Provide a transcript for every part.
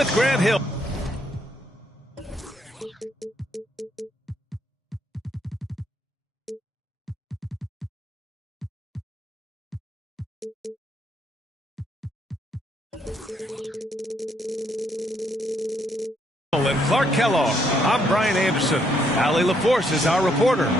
with Grant Hill. And Clark Kellogg. I'm Brian Anderson. Allie LaForce is our reporter.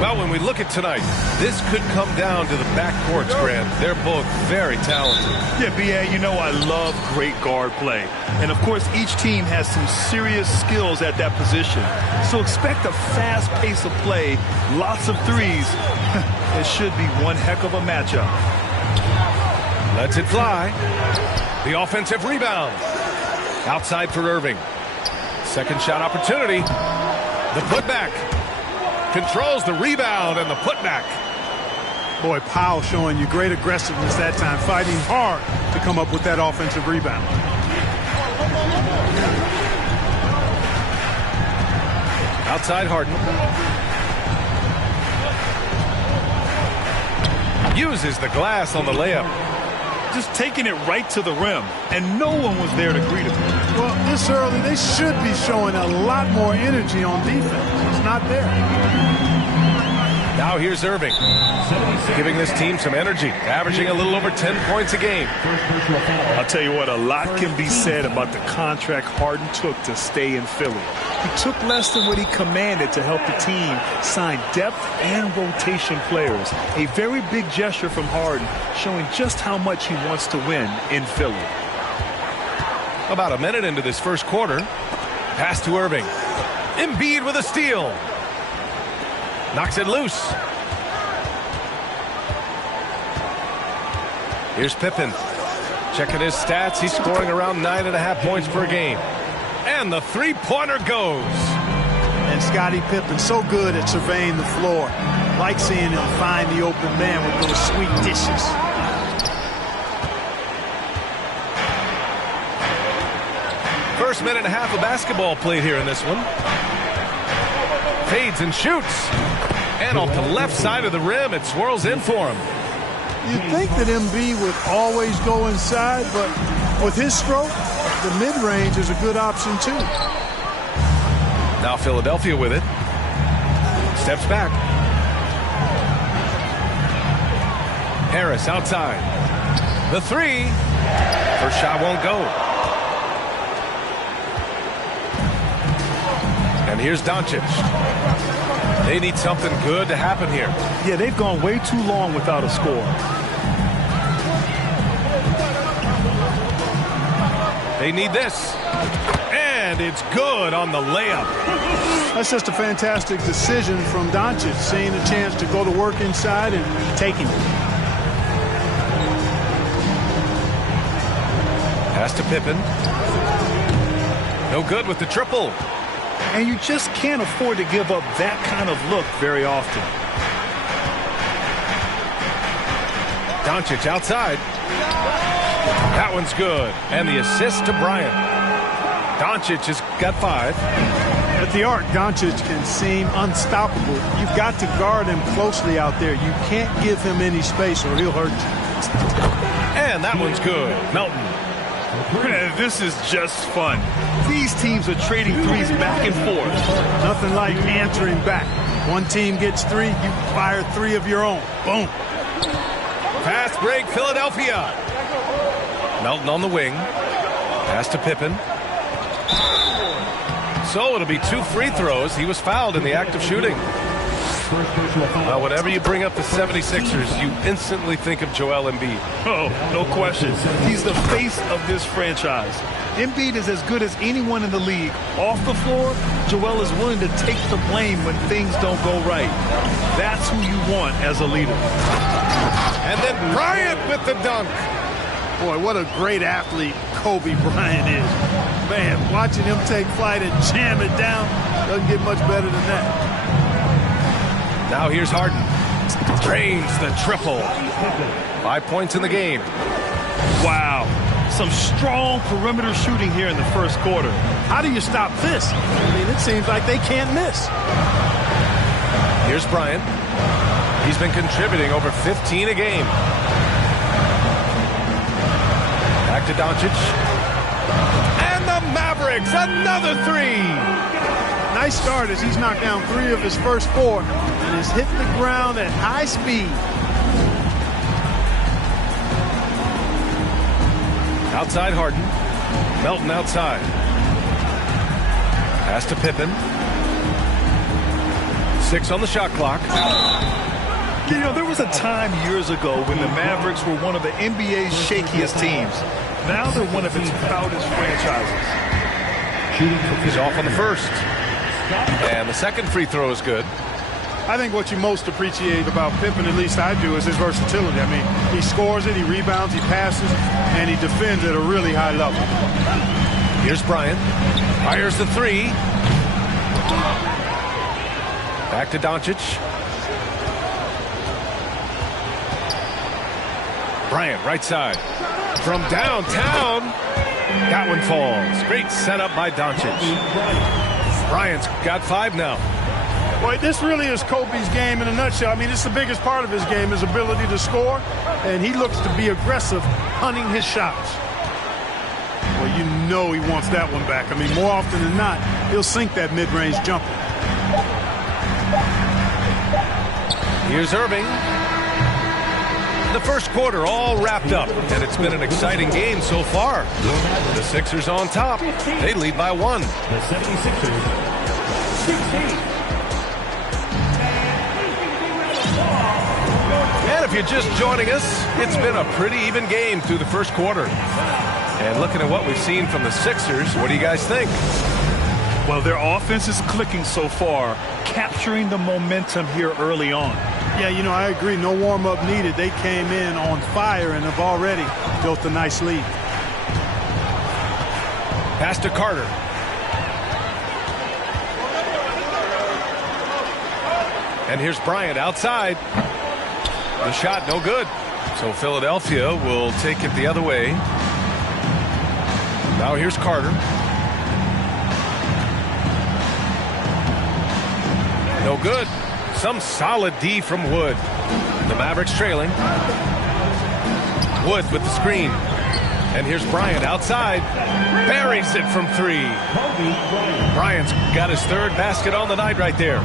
Well, when we look at tonight, this could come down to the backcourts, Grant. They're both very talented. Yeah, B.A., you know I love great guard play. And, of course, each team has some serious skills at that position. So expect a fast pace of play, lots of threes. It should be one heck of a matchup. Lets it fly. The offensive rebound. Outside for Irving. Second shot opportunity. The putback. Controls the rebound and the putback. Boy, Powell showing you great aggressiveness that time, fighting hard to come up with that offensive rebound. Outside Harden. Uses the glass on the layup. Just taking it right to the rim, and no one was there to greet him. Well, this early, they should be showing a lot more energy on defense. It's not there. Now here's Irving, giving this team some energy, averaging a little over 10 points a game. I'll tell you what, a lot can be said about the contract Harden took to stay in Philly. He took less than what he commanded to help the team sign depth and rotation players. A very big gesture from Harden, showing just how much he wants to win in Philly. About a minute into this first quarter. Pass to Irving. Embiid with a steal. Knocks it loose. Here's Pippen. Checking his stats. He's scoring around 9.5 points per game. And the three-pointer goes. And Scottie Pippen so good at surveying the floor. Like seeing him find the open man with those sweet dishes. First minute and a half of basketball played here in this one. Fades and shoots. And off the left side of the rim, it swirls in for him. You'd think that Embiid would always go inside, but with his stroke, the mid-range is a good option too. Now Philadelphia with it. Steps back. Harris outside. The three. First shot won't go. And here's Doncic. They need something good to happen here. Yeah, they've gone way too long without a score. They need this. And it's good on the layup. That's just a fantastic decision from Doncic, seeing a chance to go to work inside and taking it. Pass to Pippen. No good with the triple. And you just can't afford to give up that kind of look very often. Doncic outside. That one's good. And the assist to Bryant. Doncic has got 5. At the arc, Doncic can seem unstoppable. You've got to guard him closely out there. You can't give him any space or he'll hurt you. And that one's good. Melton. This is just fun. These teams are trading threes back and forth. Nothing like answering back. One team gets 3, you fire 3 of your own. Boom. Fast break, Philadelphia. Melton on the wing. Pass to Pippen. So it'll be 2 free throws. He was fouled in the act of shooting. Well, whenever you bring up the 76ers, you instantly think of Joel Embiid. Oh, no question. He's the face of this franchise. Embiid is as good as anyone in the league. Off the floor, Joel is willing to take the blame when things don't go right. That's who you want as a leader. And then Bryant with the dunk. Boy, what a great athlete Kobe Bryant is. Man, watching him take flight and jam it down doesn't get much better than that. Now here's Harden. Drains the triple. 5 points in the game. Wow. Some strong perimeter shooting here in the first quarter. How do you stop this? I mean, it seems like they can't miss. Here's Bryant. He's been contributing over 15 a game. Back to Doncic. And the Mavericks, another three. Nice start as he's knocked down 3 of his first 4 and has hit the ground at high speed. Outside Harden. Melton outside. Pass to Pippen. 6 on the shot clock. You know, there was a time years ago when the Mavericks were one of the NBA's shakiest teams. Now they're one of its proudest franchises. He's off on the first. And the second free throw is good. I think what you most appreciate about Pippen, at least I do, is his versatility. I mean, he scores it, he rebounds, he passes, and he defends at a really high level. Here's Bryant. Fires the three. Back to Doncic. Bryant, right side. From downtown. That one falls. Great setup by Doncic. Bryant's got 5 now. Boy, this really is Kobe's game in a nutshell. I mean, it's the biggest part of his game, his ability to score, and he looks to be aggressive, hunting his shots. Well, you know he wants that one back. I mean, more often than not, he'll sink that mid-range jumper. Here's Irving. The first quarter all wrapped up, and it's been an exciting game so far. The Sixers on top. They lead by 1. The 76ers, 6-8. And if you're just joining us, it's been a pretty even game through the first quarter. And looking at what we've seen from the Sixers, what do you guys think? Well, their offense is clicking so far, capturing the momentum here early on. Yeah, you know, I agree. No warm-up needed. They came in on fire and have already built a nice lead. Pass to Carter. And here's Bryant outside. The shot no good. So Philadelphia will take it the other way. Now here's Carter. No good. Some solid D from Wood. The Mavericks trailing. Wood with the screen. And here's Bryant outside. Buries it from 3. Bryant's got his 3rd basket on the night right there.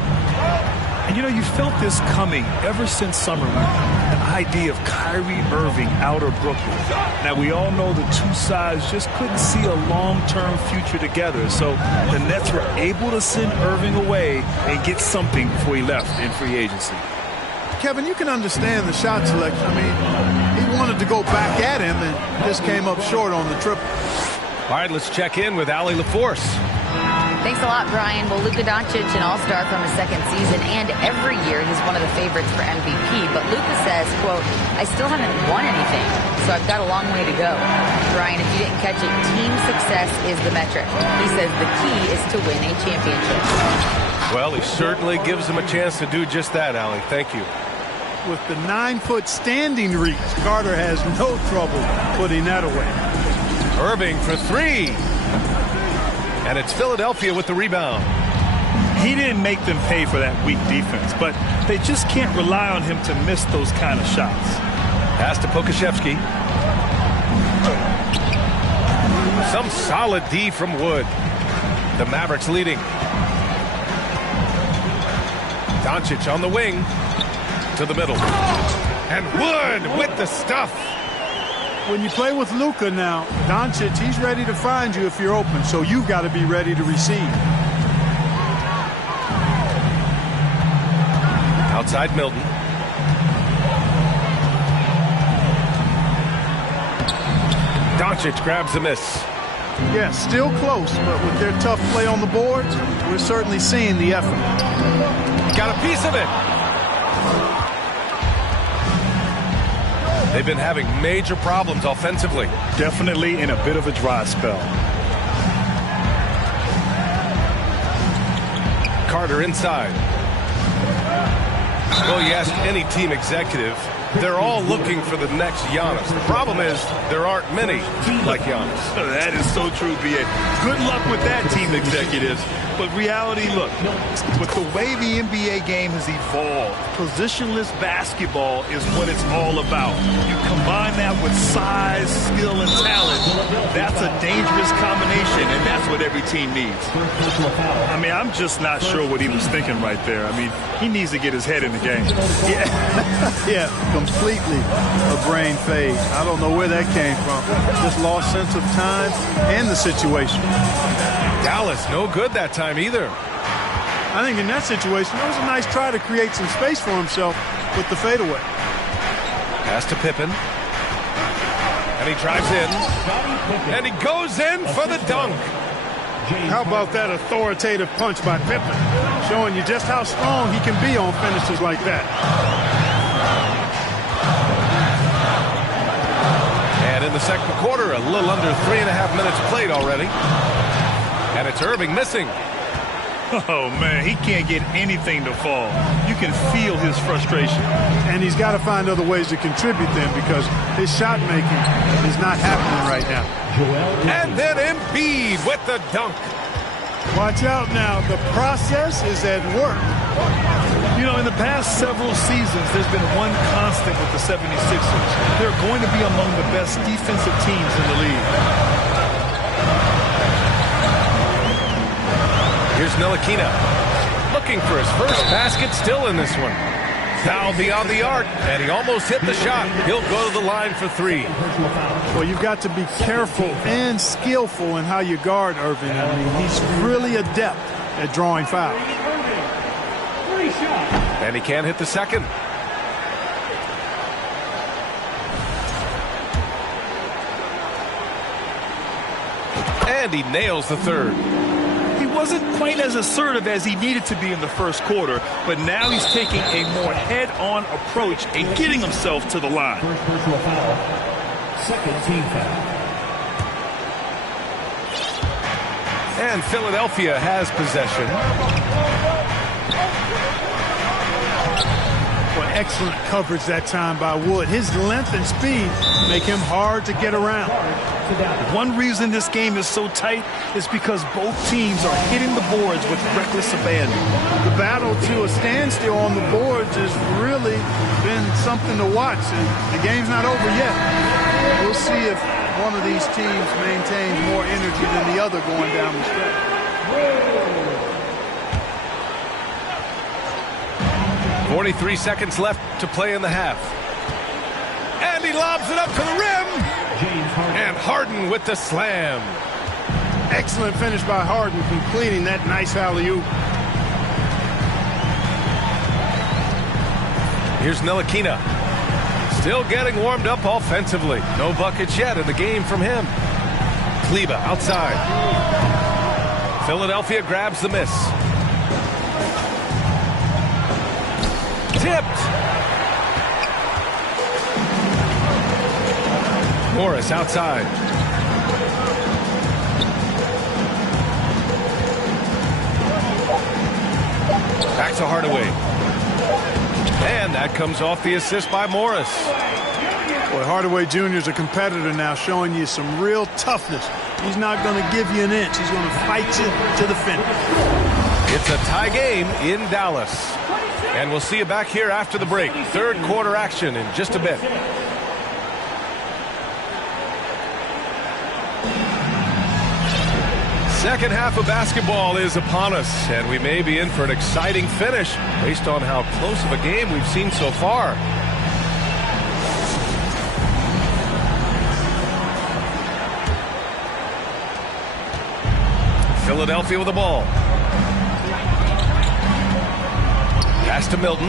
And you know, you felt this coming ever since summer league. The idea of Kyrie Irving out of Brooklyn. Now, we all know the two sides just couldn't see a long-term future together. So the Nets were able to send Irving away and get something before he left in free agency. Kevin, you can understand the shot selection. I mean, he wanted to go back at him and just came up short on the triple. All right, let's check in with Allie LaForce. Thanks a lot, Brian. Well, Luka Doncic, an all-star from his 2nd season, and every year he's one of the favorites for MVP. But Luka says, quote, I still haven't won anything, so I've got a long way to go. Brian, if you didn't catch it, team success is the metric. He says the key is to win a championship. Well, he certainly gives him a chance to do just that, Allie. Thank you. With the 9-foot standing reach, Carter has no trouble putting that away. Irving for 3. And it's Philadelphia with the rebound. He didn't make them pay for that weak defense, but they just can't rely on him to miss those kind of shots. Pass to Pokusevski. Some solid D from Wood. The Mavericks leading. Doncic on the wing. To the middle. And Wood with the stuff. When you play with Luka now, Doncic, he's ready to find you if you're open, so you've got to be ready to receive. Outside Milton. Doncic grabs the miss. Yeah, still close, but with their tough play on the boards, we're certainly seeing the effort. Got a piece of it. They've been having major problems offensively. Definitely in a bit of a dry spell. Carter inside. Well, you ask any team executive, they're all looking for the next Giannis. The problem is there aren't many like Giannis. That is so true, B.A. Good luck with that, team executives. But reality, look, with the way the NBA game has evolved, positionless basketball is what it's all about. You combine that with size, skill, and talent. That's a dangerous combination, and that's what every team needs. I mean, I'm just not sure what he was thinking right there. I mean, he needs to get his head in the game. Yeah, completely a brain fade. I don't know where that came from. Just lost sense of time and the situation. Dallas, no good that time either. I think in that situation, it was a nice try to create some space for himself with the fadeaway. Pass to Pippen. And he drives in. And he goes in for the dunk. How about that authoritative punch by Pippen? Showing you just how strong he can be on finishes like that. And in the second quarter, a little under 3.5 minutes played already. And it's Irving missing. Oh, man, he can't get anything to fall. You can feel his frustration. And he's got to find other ways to contribute then because his shot making is not happening right now. And then Embiid with the dunk. Watch out now. The process is at work. You know, in the past several seasons, there's been one constant with the 76ers. They're going to be among the best defensive teams in the league. Here's Ntilikina looking for his first basket, still in this one. Foul beyond the arc, and he almost hit the shot. He'll go to the line for three. Well, you've got to be careful and skillful in how you guard Irving. I mean, he's really adept at drawing fouls. And he can't hit the second. And he nails the third. He wasn't quite as assertive as he needed to be in the first quarter, but now he's taking a more head-on approach and getting himself to the line. First personal foul. Second team foul. And Philadelphia has possession. Well, excellent coverage that time by Wood. His length and speed make him hard to get around. One reason this game is so tight is because both teams are hitting the boards with reckless abandon. The battle to a standstill on the boards has really been something to watch, and the game's not over yet. We'll see if one of these teams maintains more energy than the other going down the stretch. 43 seconds left to play in the half. And he lobs it up to the rim. And Harden with the slam. Excellent finish by Harden, completing that nice alley-oop. Here's Ntilikina. Still getting warmed up offensively. No buckets yet in the game from him. Kleber outside. Philadelphia grabs the miss. Tipped. Morris outside. Back to Hardaway. And that comes off the assist by Morris. Boy, Hardaway Jr. is a competitor now, showing you some real toughness. He's not going to give you an inch. He's going to fight you to the finish. It's a tie game in Dallas. And we'll see you back here after the break. Third quarter action in just a bit. Second half of basketball is upon us, and we may be in for an exciting finish based on how close of a game we've seen so far. Philadelphia with the ball. Pass to Milton.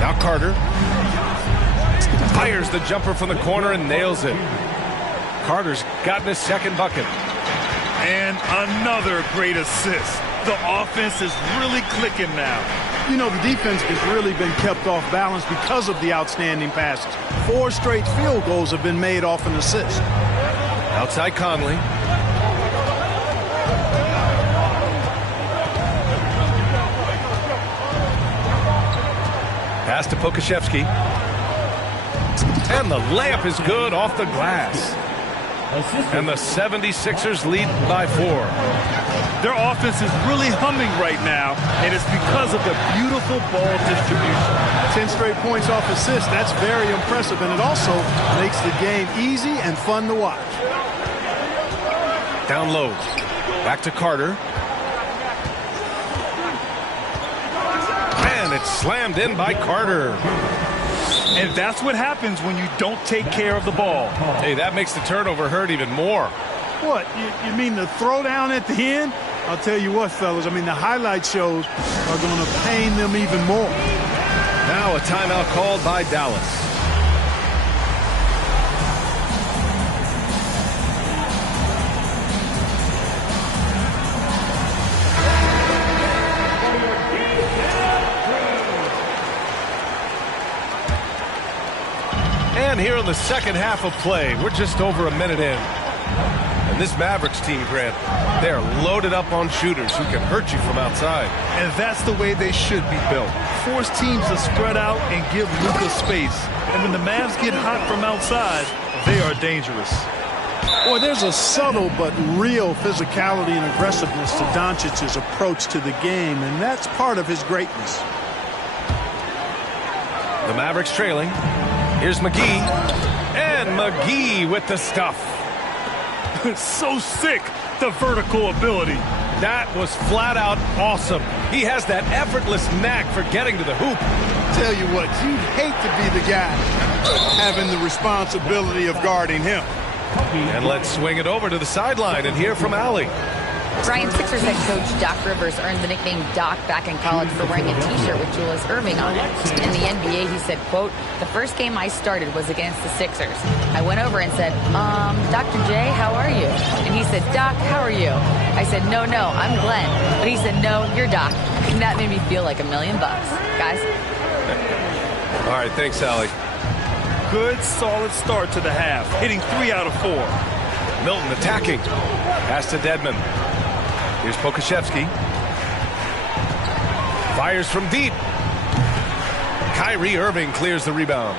Now Carter. Fires the jumper from the corner and nails it. Carter's gotten his second bucket. And another great assist. The offense is really clicking now. You know, the defense has really been kept off balance because of the outstanding passes. 4 straight field goals have been made off an assist. Outside Conley. Pass to Pokusevski. And the layup is good off the glass. And the 76ers lead by 4. Their offense is really humming right now, and it's because of the beautiful ball distribution. 10 straight points off assists. That's very impressive, and it also makes the game easy and fun to watch. Down low. Back to Carter. And it's slammed in by Carter. And that's what happens when you don't take care of the ball. Hey, that makes the turnover hurt even more. What, you mean the throwdown at the end? I'll tell you what, fellas, I mean, the highlight shows are going to pain them even more. Now a timeout called by Dallas. And here in the second half of play, we're just over a minute in. And this Mavericks team, Grant, they're loaded up on shooters who can hurt you from outside. And that's the way they should be built. Force teams to spread out and give Luka space. And when the Mavs get hot from outside, they are dangerous. Boy, there's a subtle but real physicality and aggressiveness to Doncic's approach to the game, and that's part of his greatness. The Mavericks trailing. Here's McGee. And McGee with the stuff. So sick, the vertical ability. That was flat out awesome. He has that effortless knack for getting to the hoop. Tell you what, you'd hate to be the guy having the responsibility of guarding him. And let's swing it over to the sideline and hear from Allie. Brian, Sixers head coach Doc Rivers earned the nickname Doc back in college for wearing a T-shirt with Julius Erving on it. In the NBA, he said, quote, "The first game I started was against the Sixers. I went over and said, Dr. J, how are you?" And he said, "Doc, how are you?" I said, no, I'm Glenn." But he said, "No, you're Doc." And that made me feel like $1 million. Guys? All right, thanks, Allie. Good, solid start to the half, hitting 3 out of 4. Milton attacking. Pass to Dedmon. Here's Pokusevski. Fires from deep. Kyrie Irving clears the rebound.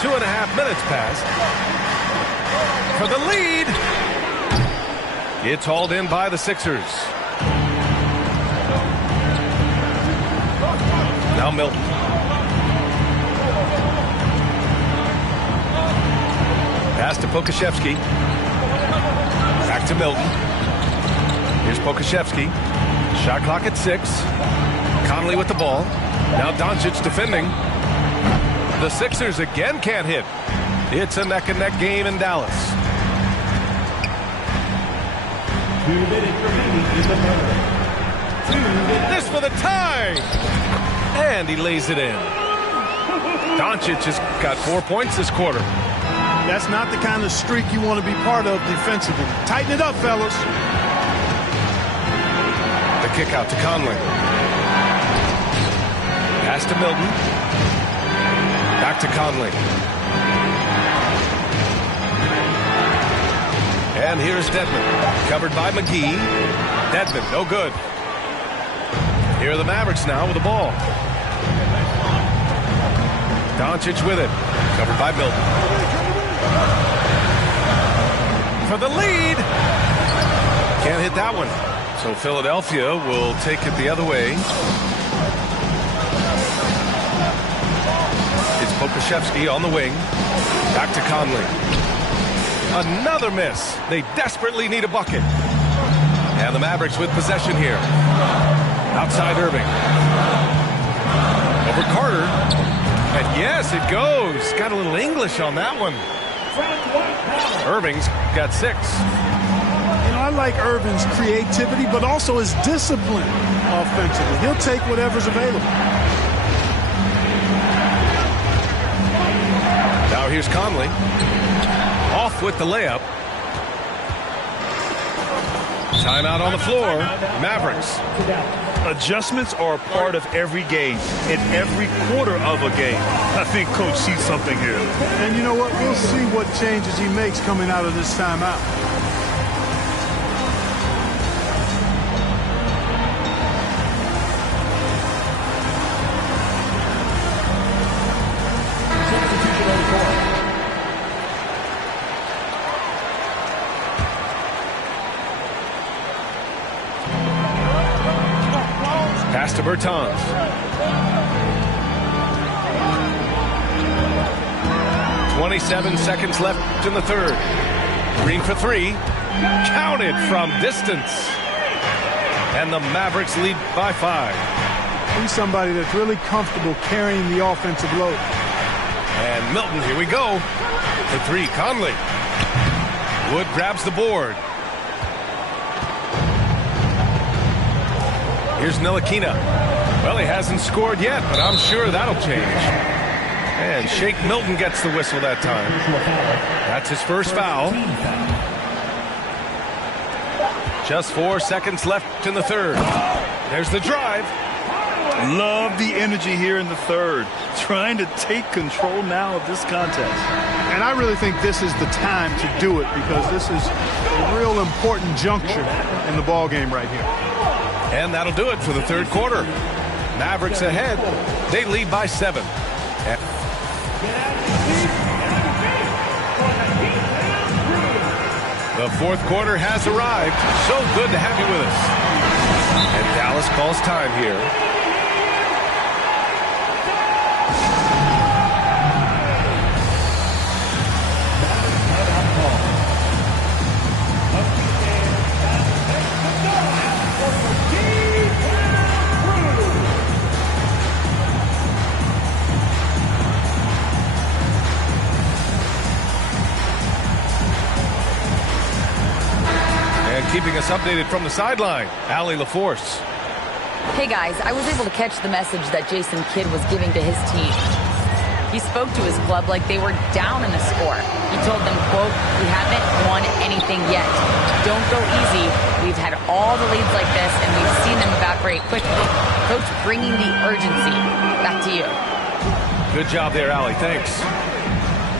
Two and a half minutes passed. For the lead. It's hauled in by the Sixers. Now Milton. Pass to Pokusevski. Back to Milton. Here's Pokusevski. Shot clock at 6. Conley with the ball. Now Doncic defending. The Sixers again can't hit. It's a neck-and-neck game in Dallas. 2 minutes remaining in the third. This for the tie! And he lays it in. Doncic has got 4 points this quarter. That's not the kind of streak you want to be part of defensively. Tighten it up, fellas. The kick out to Conley. Pass to Milton. Back to Conley. And here's Dedmon. Covered by McGee. Dedmon, no good. Here are the Mavericks now with the ball. Doncic with it. Covered by Milton. For the lead. Can't hit that one. So Philadelphia will take it the other way. It's Pokusevski on the wing. Back to Conley. Another miss. They desperately need a bucket. And the Mavericks with possession here. Outside Irving. Over Carter. And yes, it goes. Got a little English on that one. Irving's got 6. You know, I like Irving's creativity, but also his discipline offensively. He'll take whatever's available. Now here's Conley. Off with the layup. Timeout on the floor. Mavericks. Adjustments are a part of every game, in every quarter of a game. I think Coach sees something here. And you know what? We'll see what changes he makes coming out of this timeout. Pass to Bertans. .27 seconds left in the third. Green for three. Counted from distance. And the Mavericks lead by 5. He's somebody that's really comfortable carrying the offensive load. And Milton, here we go. For three, Conley. Wood grabs the board. Here's Ntilikina. Well, he hasn't scored yet, but I'm sure that'll change. And Shake Milton gets the whistle that time. That's his first foul. Just 4 seconds left in the third. There's the drive. Love the energy here in the third. Trying to take control now of this contest. And I really think this is the time to do it because this is a real important juncture in the ball game right here. And that'll do it for the third quarter. Mavericks ahead. They lead by 7. The fourth quarter has arrived. So good to have you with us. And Dallas calls time here. Keeping us updated from the sideline, Allie LaForce. Hey guys, I was able to catch the message that Jason Kidd was giving to his team. He spoke to his club like they were down in the score. He told them, quote, "We haven't won anything yet. Don't go easy. We've had all the leads like this, and we've seen them evaporate quickly." Coach bringing the urgency. Back to you. Good job there, Allie. Thanks.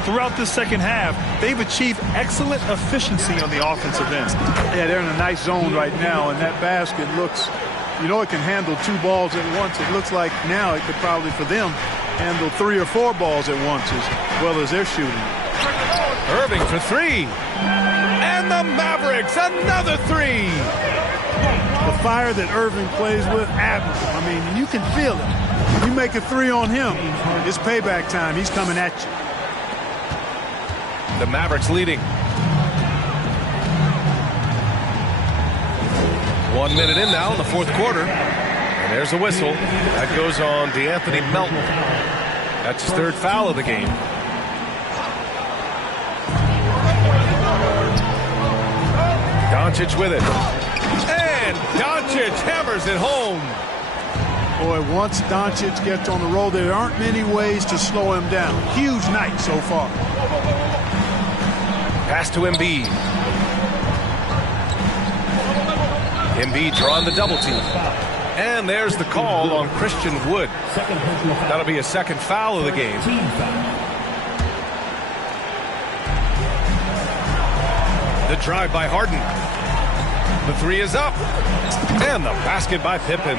Throughout the second half, they've achieved excellent efficiency on the offensive end. Yeah, they're in a nice zone right now, and that basket looks, you know, it can handle 2 balls at once. It looks like now it could probably, for them, handle 3 or 4 balls at once as well as they're shooting. Irving for 3. And the Mavericks, another 3. The fire that Irving plays with, admirable. I mean, you can feel it. You make a 3 on him, it's payback time. He's coming at you. The Mavericks leading. 1 minute in now in the fourth quarter. And there's a whistle. That goes on DeAnthony Melton. That's his 3rd foul of the game. Doncic with it. And Doncic hammers it home. Boy, once Doncic gets on the roll, there aren't many ways to slow him down. Huge night so far. Pass to Embiid. Embiid drawing the double team. And there's the call on Christian Wood. That'll be a 2nd foul of the game. The drive by Harden. The 3 is up. And the basket by Pippen.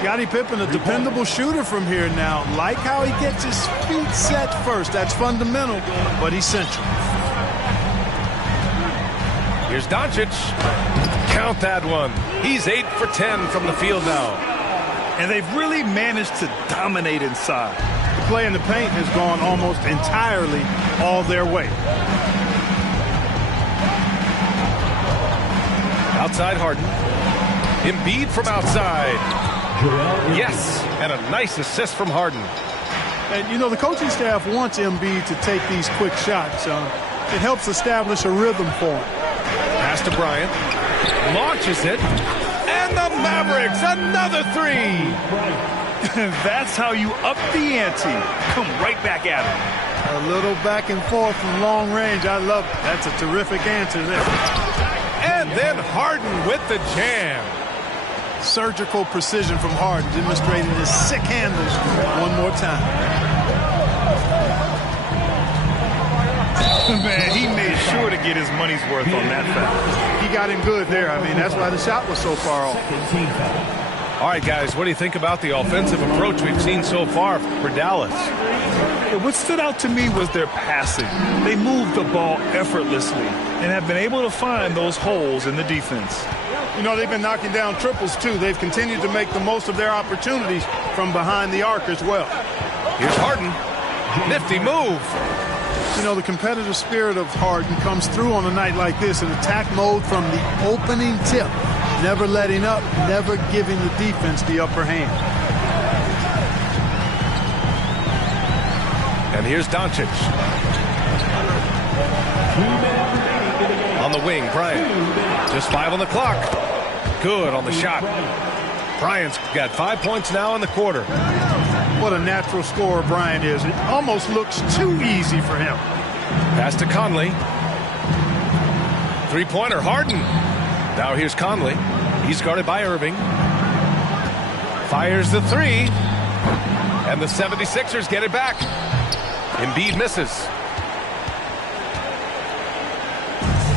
Scottie Pippen, a dependable shooter from here now. Like how he gets his feet set first. That's fundamental, but essential. Here's Doncic. Count that one. He's 8 for 10 from the field now. And they've really managed to dominate inside. The play in the paint has gone almost entirely all their way. Outside Harden. Embiid from outside. Yes, and a nice assist from Harden. And, you know, the coaching staff wants Embiid to take these quick shots. It helps establish a rhythm for him. Pass to Bryant. Launches it. And the Mavericks, another 3. That's how you up the ante. Come right back at him. A little back and forth from long range. I love it. That's a terrific answer there. And then Harden with the jam. Surgical precision from Harden, demonstrating his sick handles one more time. Man, he made sure to get his money's worth on that foul. He got him good there. I mean, that's why the shot was so far off. All right, guys, what do you think about the offensive approach we've seen so far for Dallas? What stood out to me was their passing. They moved the ball effortlessly and have been able to find those holes in the defense. You know, they've been knocking down triples, too. They've continued to make the most of their opportunities from behind the arc as well. Here's Harden. Nifty move. You know, the competitive spirit of Harden comes through on a night like this in attack mode from the opening tip. Never letting up, never giving the defense the upper hand. And here's Doncic. On the wing, Bryant. Just 5 on the clock. Good on the shot. Bryant's got 5 points now in the quarter. What a natural scorer Bryant is. It almost looks too easy for him. Pass to Conley. Three-pointer, Harden. Now here's Conley. He's guarded by Irving. Fires the three. And the 76ers get it back. Embiid misses.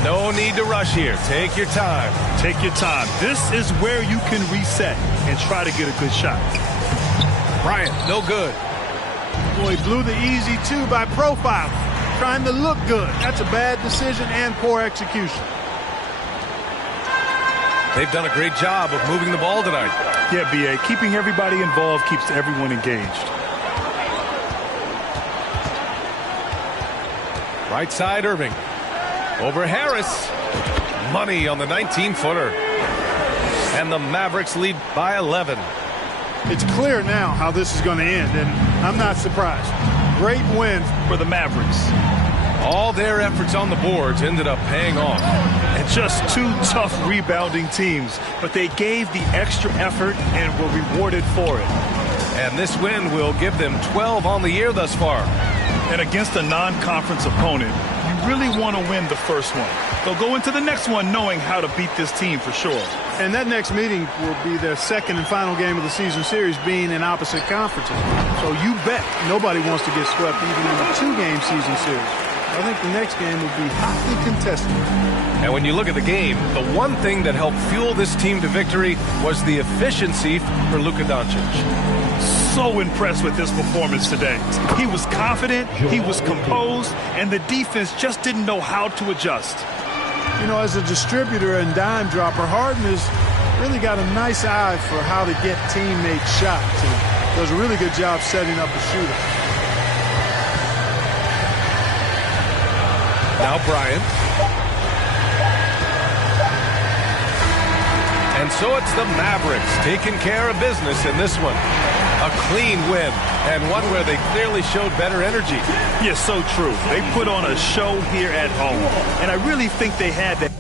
No need to rush here. Take your time. Take your time. This is where you can reset and try to get a good shot. Bryant, no good. Boy, blew the easy two by profile. Trying to look good. That's a bad decision and poor execution. They've done a great job of moving the ball tonight. Yeah, B.A. Keeping everybody involved keeps everyone engaged. Right side, Irving. Over Harris. Money on the 19-footer. And the Mavericks lead by 11. It's clear now how this is going to end, and I'm not surprised. Great win for the Mavericks. All their efforts on the boards ended up paying off. And just two tough rebounding teams, but they gave the extra effort and were rewarded for it. And this win will give them 12 on the year thus far. And against a non-conference opponent, you really want to win the first one. They'll go into the next one knowing how to beat this team for sure. And that next meeting will be their second and final game of the season series, being in opposite conferences. So you bet nobody wants to get swept even in a two-game season series. I think the next game will be hotly contested. And when you look at the game, the one thing that helped fuel this team to victory was the efficiency for Luka Doncic. So impressed with his performance today. He was confident, he was composed, and the defense just didn't know how to adjust. You know, as a distributor and dime dropper, Harden has really got a nice eye for how to get teammate shots and does a really good job setting up a shooter. Now Bryant. And so it's the Mavericks taking care of business in this one. A clean win, and one where they clearly showed better energy. Yes, so true. They put on a show here at home, and I really think they had that.